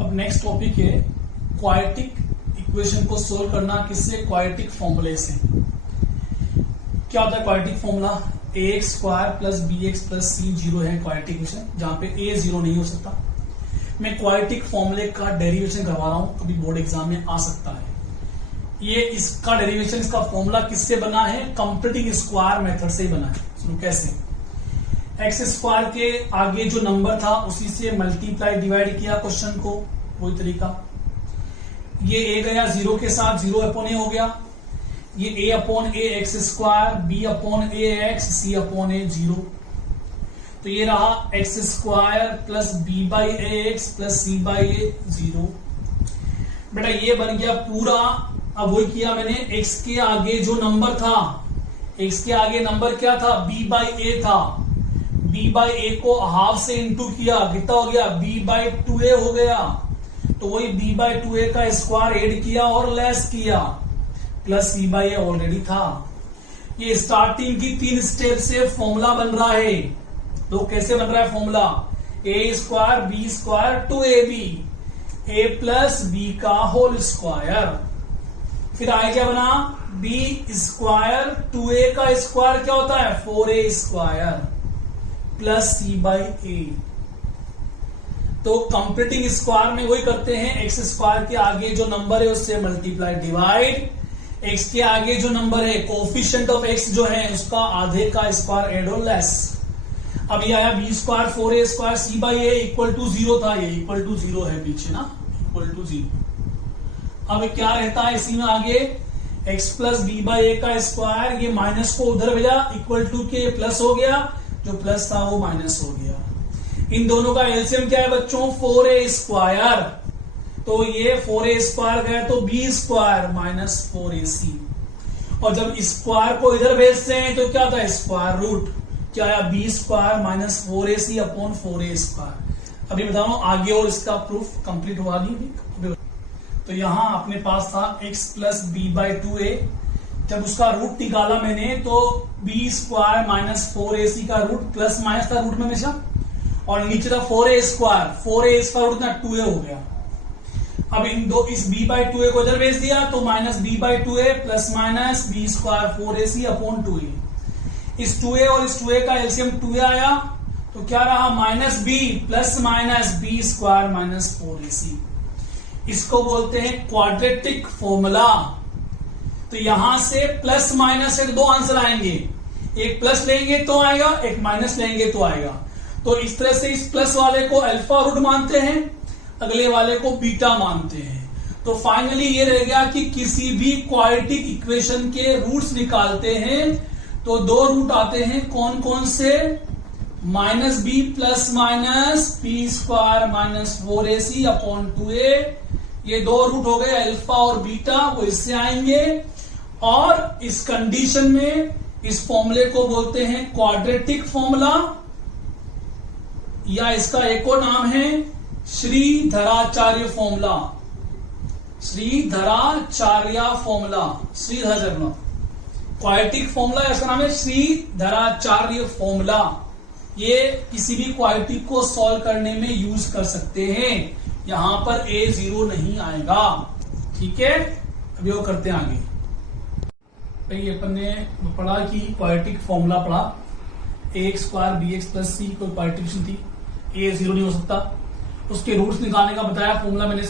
अब next topic है quadratic equation को सोल्व करना। किससे? क्वाड्रेटिक फॉर्मूले से। क्या होता है quadratic formula? ax square plus bx plus c zero है क्वाड्रेटिक इक्वेशन, जहां पे a जीरो नहीं हो सकता। मैं क्वाड्रेटिक फॉर्मूले का डेरिवेशन करवा रहा हूं, कभी बोर्ड एग्जाम में आ सकता है। ये इसका डेरिवेशन, इसका फॉर्मूला किससे बना है? कंप्लीटिंग स्क्वायर मेथड से ही बना है। सुनो कैसे। एक्स स्क्वायर के आगे जो नंबर था उसी से मल्टीप्लाई डिवाइड किया क्वेश्चन को, वही तरीका। ये a गया जीरो के साथ, जीरो अपॉन ए हो गया। ये a upon a x square, b upon a x, c upon a zero. तो ये रहा x square plus B by a x plus c by a zero. बेटा ये बन गया पूरा। अब वही किया मैंने, x के आगे जो नंबर था, x के आगे नंबर क्या था? b बाई ए था। b बाई ए को हाफ से इंटू किया, कितना हो गया? b बाई टू ए हो गया। तो वही b बाई टू ए का स्क्वायर ऐड किया और लेस किया, plus c by A already था। ये स्टार्टिंग की 3 स्टेप से फॉर्मूला बन रहा है। तो कैसे बन रहा है formula? a square b square two a b, a plus b का होल स्क्वायर। फिर आगे क्या बना? b स्क्वायर टू ए का स्क्वायर क्या होता है? 4a square plus c by A. तो कंप्लीटिंग स्क्वायर में वही करते हैं, एक्स स्क्वायर के आगे जो नंबर है उससे मल्टीप्लाई डिवाइड, एक्स के आगे जो नंबर है कोफिशिएंट ऑफ एक्स जो है उसका आधे का स्क्वायर एड और लेस। अब ये आया b square 4a square c by a equal to zero था, ये इक्वल टू जीरो है पीछे ना, इक्वल टू जीरो। अब क्या रहता है इसी में आगे? x प्लस बी बाई ए का स्क्वायर, ये माइनस को उधर भेजा, इक्वल टू के प्लस हो गया, जो प्लस था वो माइनस हो गया। इन दोनों का एलसीएम क्या है बच्चों? 4a square. तो ये 4a स्क्वायर गया तो b स्क्वायर माइनस 4ac। और जब स्क्वायर को इधर भेजते हैं तो क्या था? Square root. क्या आया? b square minus 4ac upon 4a square. अभी बता रहा हूं आगे और इसका प्रूफ कंप्लीट हुआ नहीं। तो यहां अपने पास था x plus B by two A. जब उसका रूट निकाला मैंने तो b स्क्वायर माइनस 4ac का रूट प्लस माइनस था रूट में हमेशा, और नीचे था 4a square, 4a square root ना 2a हो गया। अब इन दो, इस b बाई टू ए को इधर भेज दिया तो minus b by two A plus minus b square 4ac upon 2a। इस 2a और इस 2a का एलसीएम 2a आया तो क्या रहा? Minus b plus minus b square minus 4ac। इसको बोलते हैं क्वाड्रेटिक फॉर्मूला। तो यहां से प्लस माइनस से 2 आंसर आएंगे, एक प्लस लेंगे तो आएगा, एक माइनस लेंगे तो आएगा। तो इस तरह से इस प्लस वाले को अल्फा रूट मानते हैं, अगले वाले को बीटा मानते हैं। तो फाइनली ये रह गया कि किसी भी क्वाड्रेटिक इक्वेशन के रूट्स निकालते हैं तो 2 रूट आते हैं। कौन कौन से? Minus b plus minus b square minus 4ac upon 2a। ये 2 रूट हो गए अल्फा और बीटा, वो इससे आएंगे। और इस कंडीशन में इस फॉर्मूले को बोलते हैं क्वाड्रेटिक फॉर्मूला, या इसका एक और नाम है Sridharacharya formula. Sridharacharya formula, Sridhar quadratic formula, इसका नाम है श्रीधराचार्य फॉर्मूला। ये किसी भी क्वाड्रेटिक को सॉल्व करने में यूज कर सकते हैं। यहां पर a जीरो नहीं आएगा, ठीक है। अभी वो करते हैं आगे। भाई अपन ने पढ़ा कि क्वाड्रेटिक फॉर्मूला पढ़ा, a square B X plus C कोई क्वाड्रेटिक थी, a जीरो नहीं हो सकता। उसके रूट्स निकालने का बताया फॉर्मूला मैंने,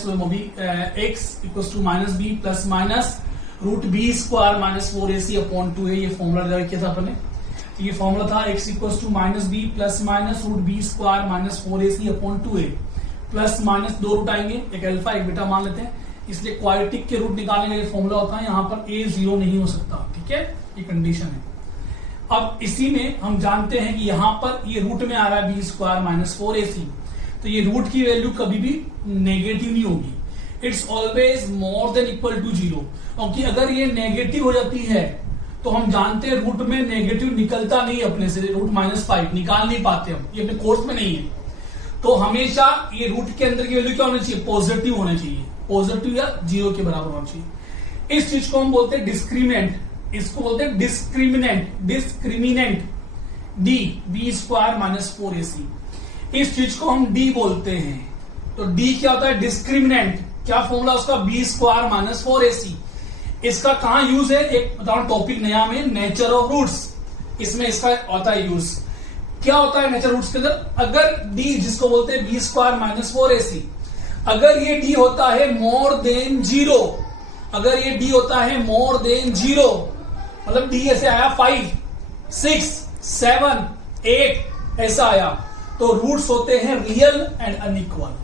x equal to minus b plus minus root b square minus 4ac upon 2a। ये फॉर्मूला डिराइव किया था अपन ने। तो ये फॉर्मूला था x equal to minus b plus minus root b square minus 4ac upon 2a। Plus minus 2 root आएंगे, एक alpha एक बीटा मान लेते हैं, इसलिए क्वाड्रेटिक के रूट निकालने का ये फॉर्मूला होता है। यहां पर a जीरो नहीं हो सकता, ठीक है, ये कंडीशन है। अब इसी में हम जानते हैं कि यहां पर ये रूट में आ रहा है बी स्क्वायर माइनस 4ac, तो ये रूट की वैल्यू कभी भी नेगेटिव नहीं होगी। It's always more than equal to zero, क्योंकि अगर ये नेगेटिव हो जाती है तो हम जानते हैं रूट में नेगेटिव निकलता नहीं अपने से, रूट -5 निकाल नहीं पाते हम, ये अपने कोर्स में नहीं है। तो हमेशा ये रूट के अंदर की वैल्यू क्या होनी चाहिए? पॉजिटिव होनी चाहिए, पॉजिटिव या जीरो के बराबर होना चाहिए। इस चीज को हम बोलते हैं डिस्क्रिमिनेंट, इसको बोलते हैं discriminant D b square minus 4ac। इस चीज को हम डी बोलते हैं, तो डी क्या होता है, डिस्क्रिमिनेंट। क्या फॉर्मूला उसका, बी स्क्वायर माइनस 4ac। इसका कहां यूज है, एक बताओ टॉपिक नया में, नेचर ऑफ रूट्स, इसमें इसका होता है यूज। क्या होता है नेचर रूट्स के अंदर, अगर डी जिसको बोलते हैं बी स्क्वायर माइनस 4ac, अगर ये डी होता है मोर देन 0, अगर ये डी होता है मोर देन 0, मतलब डी ऐसे आया 5, 6, 7, 8 ऐसा आया, तो रूट्स होते हैं रियल एंड अनइक्वल।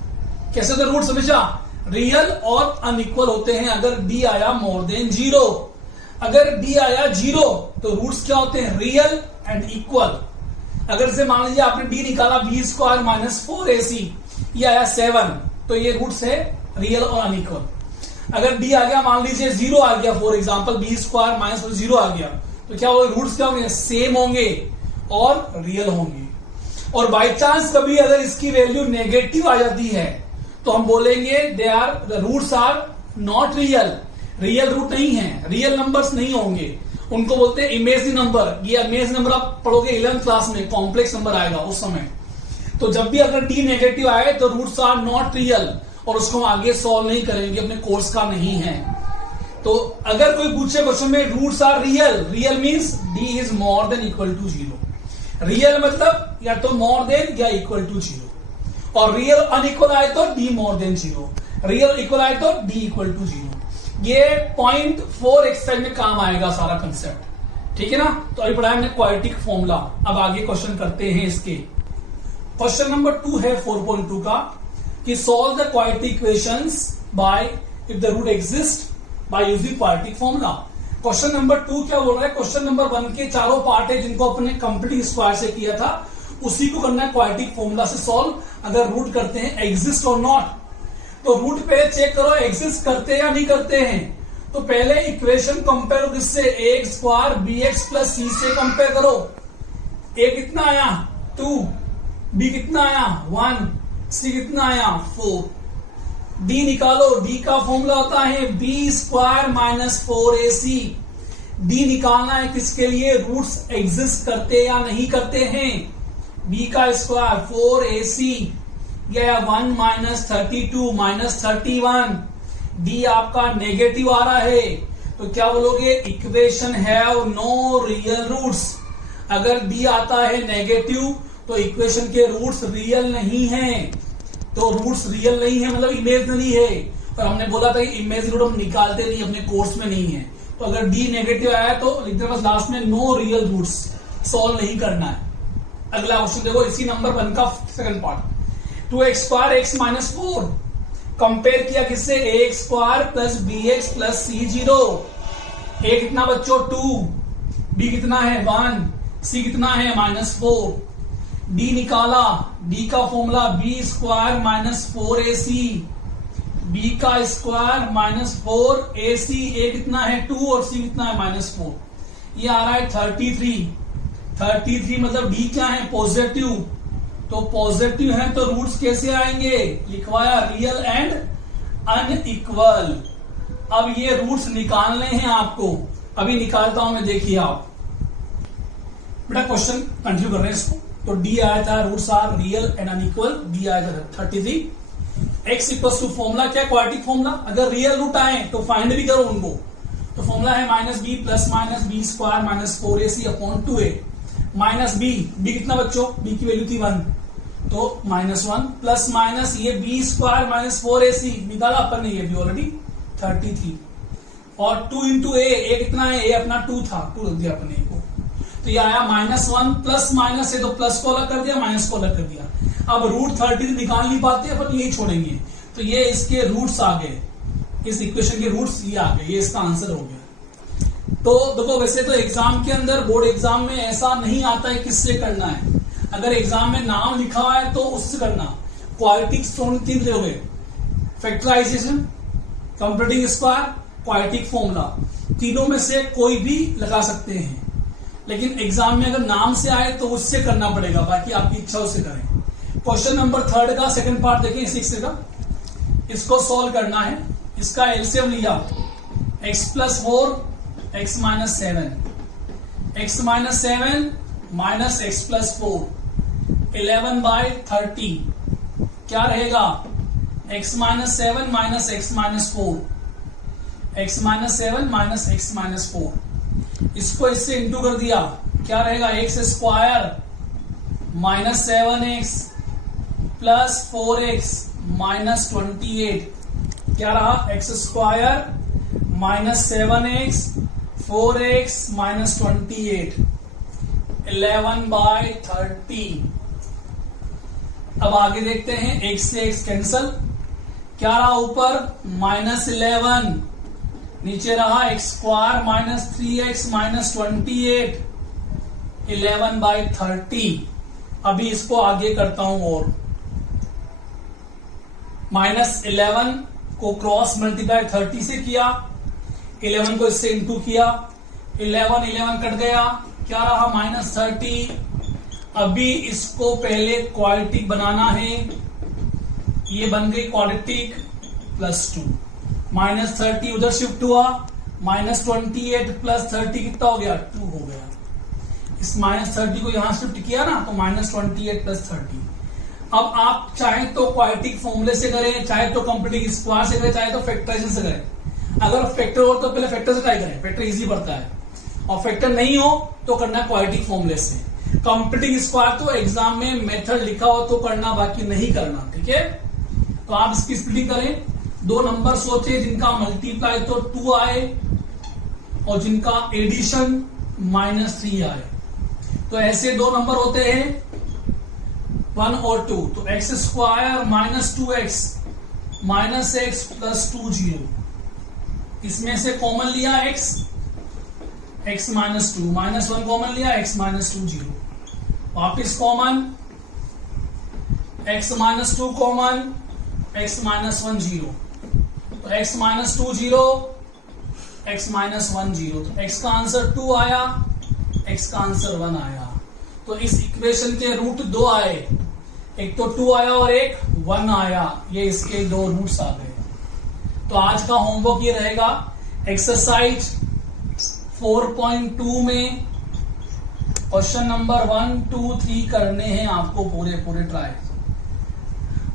कैसे होते रूट्स, हमेशा रियल और अनइक्वल होते हैं अगर डी आया मोर देन 0। अगर डी आया 0 तो रूट्स क्या होते हैं, रियल एंड इक्वल। अगर से मान लीजिए आपने डी निकाला बी स्क्वायर माइनस 4ac, ये आया 7, तो ये रूट्स है रियल और अनइक्वल। अगर डी आ गया, मान लीजिए 0 आ गया, for example b square minus 0 आ गया, तो क्या होगा, रूट्स क्या होंगे, सेम होंगे और रियल होंगे। और बाय चांस कभी अगर इसकी वैल्यू नेगेटिव आ जाती है तो हम बोलेंगे the roots are not real, real root नहीं है, रियल नंबर्स नहीं होंगे, उनको बोलते हैं इमेजिनरी नंबर। ये इमेजिनरी नंबर आप पढ़ोगे 11th क्लास में, कॉम्प्लेक्स नंबर आएगा उस समय। तो जब भी अगर डी नेगेटिव आए तो रूट्स आर नॉट रियल, और उसको हम आगे सॉल्व नहीं करेंगे, अपने कोर्स का नहीं है। तो अगर कोई पूछे क्वेश्चन में roots are real, real means D is more than equal to 0। Real मतलब या तो मोर देन या इक्वल टू 0, और रियल अनइक्वल आए तो D more than 0, real equal आए तो डी इक्वल टू 0। ये 0.4 एक्सरसाइज में काम आएगा सारा कंसेप्ट, ठीक है ना। तो अभी पढ़ाया हमने क्वाड्रेटिक फॉर्मूला, अब आगे क्वेश्चन करते हैं इसके। क्वेश्चन नंबर 2 है 4.2 का, कि solve the quadratic equations by if the root exist by using quadratic formula. Question number 2 क्या बोल रहा है, क्वेश्चन नंबर 1 के चारों पार्ट है जिनको अपने कंप्लीट स्क्वायर से किया था, उसी को करना है क्वाड्रेटिक फॉर्मूला से सॉल्व। अगर रूट करते हैं एग्जिस्ट और नॉट, तो रूट पहले चेक करो एग्जिस्ट करते हैं या नहीं करते हैं। तो पहले इक्वेशन कंपेयर करो किससे, A square B X plus सी से कंपेयर करो। ए कितना आया 2, बी कितना आया 1, सी कितना आया 4। डी निकालो, डी का फॉर्मूला होता है B square minus 4ac। D निकालना है किसके लिए, रूट्स एग्जिस्ट करते या नहीं करते हैं। बी का स्क्वायर 4ac, या 1 माइनस 32 माइनस 31। डी आपका नेगेटिव आ रहा है, तो क्या बोलोगे, equation have no real roots. अगर डी आता है नेगेटिव तो इक्वेशन के रूट्स रियल नहीं हैं। तो रूट्स रियल नहीं है मतलब इमेजिनरी है, और हमने बोला था कि इमेजिनरी रूट हम निकालते नहीं, अपने कोर्स में नहीं है। तो अगर डी नेगेटिव आया तो लिखते बस लास्ट में नो रियल रूट्स, सॉल्व नहीं करना है। अगला क्वेश्चन देखो, इसी नंबर 1 का second part, 2x square X minus 4 compare किया किससे, A square plus B X plus C 0। A कितना बच्चों 2, बी कितना है 1, सी कितना है -4। डी निकाला, डी का formula b square minus 4ac, b का स्क्वायर माइनस 4ac। ए कितना है 2 और सी कितना है -4। ये आ रहा है 33 मतलब डी क्या है पॉजिटिव, तो पॉजिटिव है तो रूट्स कैसे आएंगे, लिखवाया रियल एंड अनइक्वल। अब ये रूट्स निकालने हैं आपको, अभी निकालता हूं मैं, देखिए आप बेटा क्वेश्चन कंटिन्यू कर रहे हैं इसको। तो डी आया था roots are real and unequal, D आया था 33। एक्स इक्वल टू फॉर्मूला क्या, क्वाड्रेटिक फॉर्मूला। अगर रियल रूट आए तो फाइंड भी करो उनको। तो फॉर्मूला है minus b plus minus b square minus 4ac upon 2a minus b, b कितना बच्चों, बी की वैल्यू थी 1 तो -1 प्लस माइनस ये बी स्क्वायर माइनस 4ac निकाला अपन ने, ये भी ऑलरेडी 33 और 2 इंटू ए कितना है, ए अपना 2 था, 2 रख दिया अपने को। तो ये आया -1 प्लस माइनस है तो प्लस को अलग कर दिया, माइनस को अलग कर दिया। अब रूट 30 निकाल नहीं पाते अपन, यही छोड़ेंगे। तो ये इसके रूट्स आ गए, इस इक्वेशन के रूट्स ये आ गए, ये इसका आंसर हो गया। तो देखो वैसे तो एग्जाम के अंदर, बोर्ड एग्जाम में ऐसा नहीं आता है किससे करना है। अगर एग्जाम में नाम लिखा हुआ है तो उससे करना। क्वाड्रेटिक 3 हो गए, factorization, computing square, quadratic formula, तीनों में से कोई भी लगा सकते हैं। लेकिन एग्जाम में अगर नाम से आए तो उससे करना पड़ेगा, बाकी आपकी इच्छा उससे करें। क्वेश्चन नंबर 3 का सेकंड पार्ट देखें, 6 का। इसको सॉल्व करना है। इसका एलसीएम लिया x plus 4 x minus 7, x minus 7 minus x plus 4, 11/30 क्या रहेगा x minus 7 minus x minus 4, x minus 7 minus x minus 4, इसको इससे इंटू कर दिया, क्या रहेगा x square minus 7x plus 4x minus 28, क्या रहा x square minus 7x 4x minus 28, 11/30। अब आगे देखते हैं, x से x कैंसल, क्या रहा ऊपर माइनस 11, नीचे रहा x square minus 3x minus 28, 11/30। अभी इसको आगे करता हूं और माइनस 11 को क्रॉस मल्टीप्लाई 30 से किया, 11 को इससे इंटू किया, 11 कट गया, क्या रहा माइनस 30। अभी इसको पहले क्वाड्रेटिक बनाना है, ये बन गई क्वाड्रेटिक +2, माइनस 30 उधर शिफ्ट हुआ, माइनस 28 प्लस 30 कितना हो गया 2 हो गया। इस माइनस 30 को यहां शिफ्ट किया ना तो माइनस 28 प्लस 30। अब आप चाहे तो क्वाड्रेटिक फॉर्मूले से करें, चाहे तो कंप्लीट स्क्वायर से करें, चाहे तो फैक्टराइजेशन से करें। अगर फैक्टर हो तो पहले फैक्टर से ट्राई करें, फैक्टर इजी पड़ता है, और फैक्टर नहीं हो तो करना क्वाड्रेटिक फॉर्मूले से। कंप्लीट स्क्वायर तो एग्जाम में मेथड लिखा हो तो करना, बाकी नहीं करना, ठीक है। तो आप इसकी स्प्लिटिंग करें, दो नंबर सोचे जिनका मल्टीप्लाई तो 2 आए और जिनका एडिशन -3 आए। तो ऐसे दो नंबर होते हैं 1 और 2, तो x square minus 2x minus x plus 2 0, इसमें से कॉमन लिया x माइनस 2, माइनस 1 कॉमन लिया x माइनस 2 0, वापिस common x minus 2 common x minus 1 0, तो x माइनस 2 0, x माइनस 1 0, तो x का आंसर 2 आया, x का आंसर 1 आया। तो इस इक्वेशन के रूट 2 आए, एक तो 2 आया और एक 1 आया, ये इसके दो रूट्स आ गए। तो आज का होमवर्क ये रहेगा, एक्सरसाइज 4.2 में क्वेश्चन नंबर 1, 2, 3 करने हैं आपको पूरे ट्राई।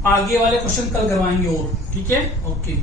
आगे वाले क्वेश्चन कल करवाएंगे और, ठीक है, ओके।